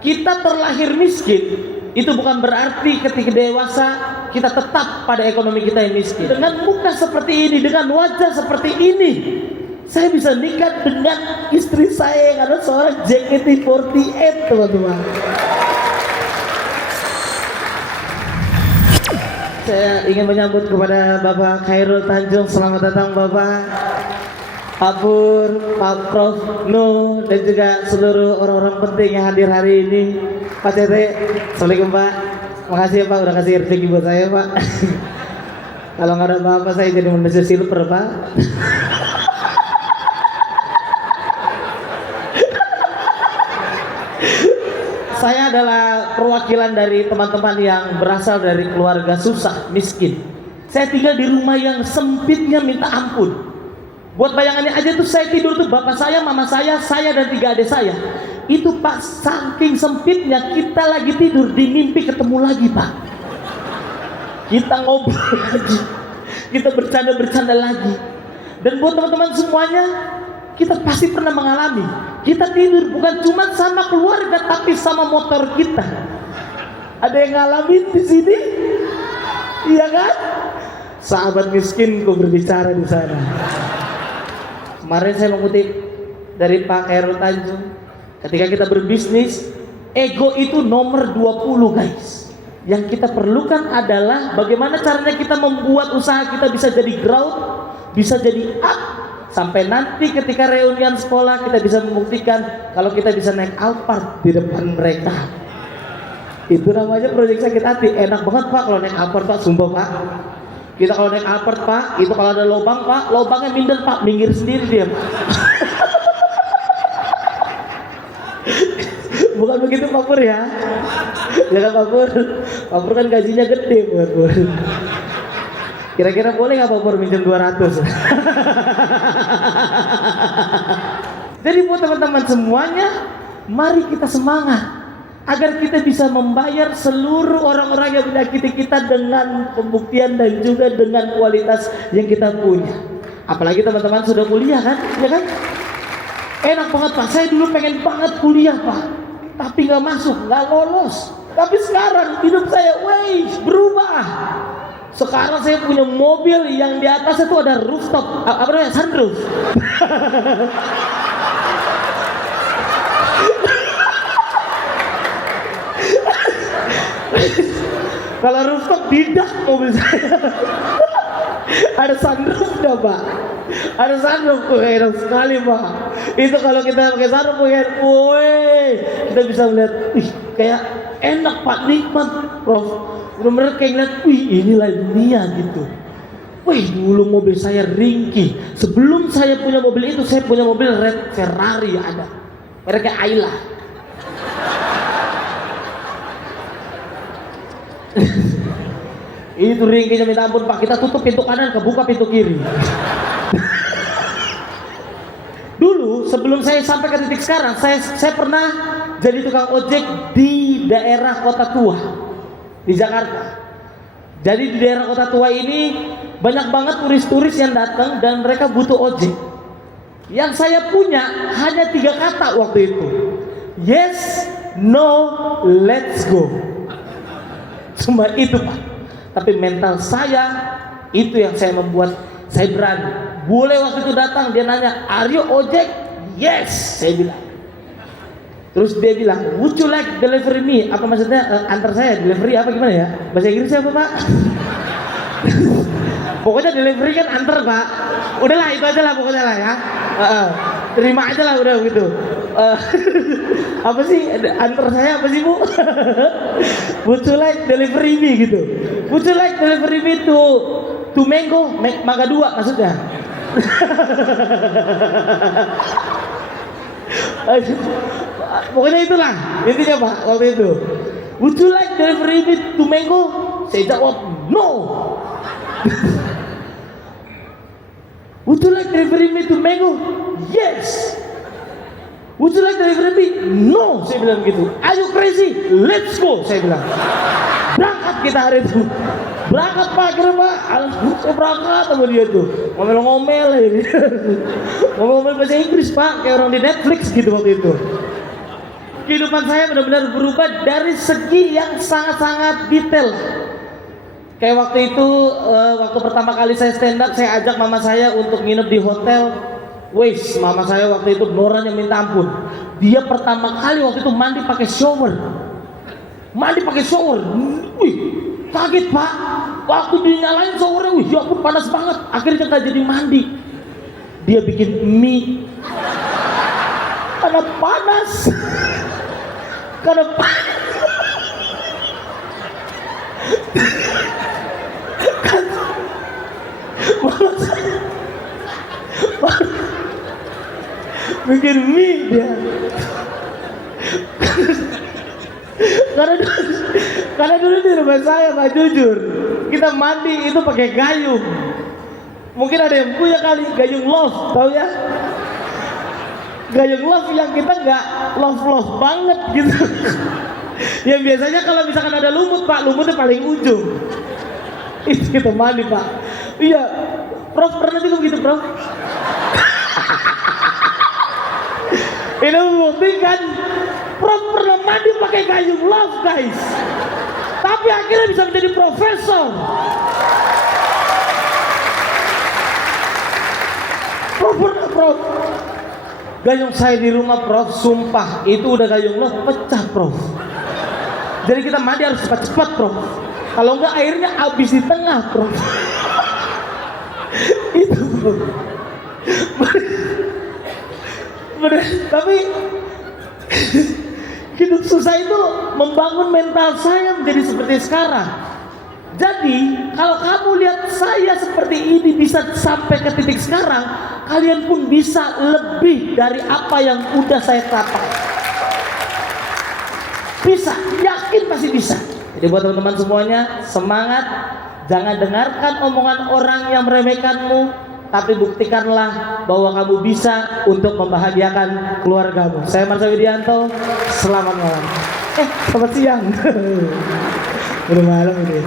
Kita terlahir miskin, itu bukan berarti ketika dewasa kita tetap pada ekonomi kita yang miskin. Dengan muka seperti ini, dengan wajah seperti ini, saya bisa nikah dengan istri saya yang ada seorang JKT48, teman-teman. Saya ingin menyambut kepada Bapak Khairul Tanjung. Selamat datang Bapak, Pak Pur, Pak Prof, Nuh, dan juga seluruh orang-orang penting yang hadir hari ini. Pak Cete, assalamualaikum Pak. Makasih ya Pak, udah kasih rezeki buat saya Pak. Kalau nggak ada Bapak saya jadi manusia silver Pak. Saya adalah perwakilan dari teman-teman yang berasal dari keluarga susah, miskin. Saya tinggal di rumah yang sempitnya minta ampun. Buat bayangannya aja tuh, saya tidur tuh bapak saya, mama saya dan 3 adik saya. Itu Pak, saking sempitnya kita lagi tidur di mimpi ketemu lagi Pak. Kita ngobrol lagi, kita bercanda lagi. Dan buat teman-teman semuanya, kita pasti pernah mengalami. Kita tidur bukan cuma sama keluarga, tapi sama motor kita. Ada yang ngalamin di sini? Iya kan? Sahabat miskinku berbicara di sana. Kemarin saya mengutip dari Pak Khairul Tanjung, ketika kita berbisnis, ego itu nomor 20 guys. Yang kita perlukan adalah bagaimana caranya kita membuat usaha kita bisa jadi growth, bisa jadi up, sampai nanti ketika reunian sekolah kita bisa membuktikan kalau kita bisa naik Alphard di depan mereka. Itu namanya proyek sakit hati. Enak banget Pak kalau naik Alphard Pak, sumpah Pak. Kita kalau naik Alphard Pak, itu kalau ada lubang Pak, lubangnya minder Pak, minggir sendiri dia Pak. Bukan begitu Pak Pur ya? Ya kan Pak Pur? Pak Pur kan gajinya gede Pak Pur. Kira-kira boleh nggak Pak Pur minjem 200? Jadi buat teman-teman semuanya, mari kita semangat agar kita bisa membayar seluruh orang-orang yang menyakiti kita dengan pembuktian dan juga dengan kualitas yang kita punya. Apalagi teman-teman sudah kuliah kan, ya kan? Enak banget Pak, saya dulu pengen banget kuliah Pak, tapi nggak masuk, nggak lolos. Tapi sekarang hidup saya, berubah. Sekarang saya punya mobil yang di atas itu ada rooftop, apa namanya, sunroof. Kalau rooftop tidak mobil saya. Ada sunroofnya Pak. Ada sunroof, enak sekali Pak. Itu kalau kita pakai sunroof, kita bisa melihat, kayak enak Pak, nikmat Prof. Bener-bener kayak ngeliat, inilah dunia gitu. Dulu mobil saya ringkih. Sebelum saya punya mobil itu, saya punya mobil red Ferrari ada. Mereka Ayla. Itu ringkihnya minta ampun Pak. Kita tutup pintu kanan, kebuka pintu kiri. Dulu sebelum saya sampai ke titik sekarang, saya pernah jadi tukang ojek di daerah Kota Tua di Jakarta. Jadi di daerah Kota Tua ini banyak banget turis-turis yang datang dan mereka butuh ojek. Yang saya punya hanya 3 kata waktu itu. Yes, no, let's go. Cuma itu Pak. Tapi mental saya itu yang saya membuat saya berani. Boleh waktu itu datang dia nanya, "Are you ojek?" "Yes," saya bilang. Terus dia bilang, "Would you like delivery me?" Apa maksudnya? Antar saya, delivery apa gimana ya? Bahasa Inggrisnya apa Pak? Pokoknya delivery kan antar Pak. Udahlah itu aja lah pokoknya lah ya. Terima aja lah udah gitu. Apa sih antar saya apa sih Bu? Would you like delivery me gitu? Would you like delivery me to Mango? Mangga 2 maksudnya. Pokoknya itulah intinya Pak waktu itu. Would you like delivery me to Mango? Saya jawab no. Would you like delivery me to Mango? Yes. Would you like delivery me? No. Saya bilang gitu. Are you crazy? Let's go. Saya bilang. Berangkat kita hari itu. Berangkat Pak, kira Pak. Saya berangkat sama dia tuh. Ngomel-ngomel ini. Ngomel-ngomel bahasa Inggris Pak, kayak orang di Netflix gitu waktu itu. kehidupan saya benar-benar berubah dari segi yang sangat-sangat detail. Kayak waktu itu, waktu pertama kali saya stand up, saya ajak mama saya untuk nginep di hotel. Wes, mama saya waktu itu norannya minta ampun. Dia pertama kali waktu itu mandi pakai shower. Wih, kaget pak. Waktu dinyalain showernya, wih, ya ampun panas banget. Akhirnya nggak jadi mandi. Dia bikin mie. Karena panas. Bikin mie dia. Karena dulu di rumah saya Pak, jujur kita mandi itu pakai gayung. Mungkin ada yang punya kali gayung love, tahu ya? Gayung love yang kita nggak love banget gitu. Yang biasanya kalau misalkan ada lumut Pak, lumutnya paling ujung. Itu kita mandi Pak. Iya, Prof pernah juga begitu Prof? Ini membuktikan Prof pernah mandi pakai gayung love guys. Tapi akhirnya bisa menjadi profesor. Prof pernah Prof. Gayung saya di rumah Prof, sumpah itu udah gayung love pecah Prof. Jadi kita mandi harus cepat-cepat Prof. Kalau enggak airnya habis di tengah Prof. Itu Prof. Bener, tapi hidup susah itu membangun mental saya menjadi seperti sekarang. Jadi kalau kamu lihat saya seperti ini bisa sampai ke titik sekarang, kalian pun bisa lebih dari apa yang udah saya capai. Bisa, yakin pasti bisa. Jadi buat teman-teman semuanya, semangat. Jangan dengarkan omongan orang yang meremehkanmu, tapi buktikanlah bahwa kamu bisa untuk membahagiakan keluargamu. Saya Marsha Widianto, selamat malam. Selamat siang. Udah malam ini.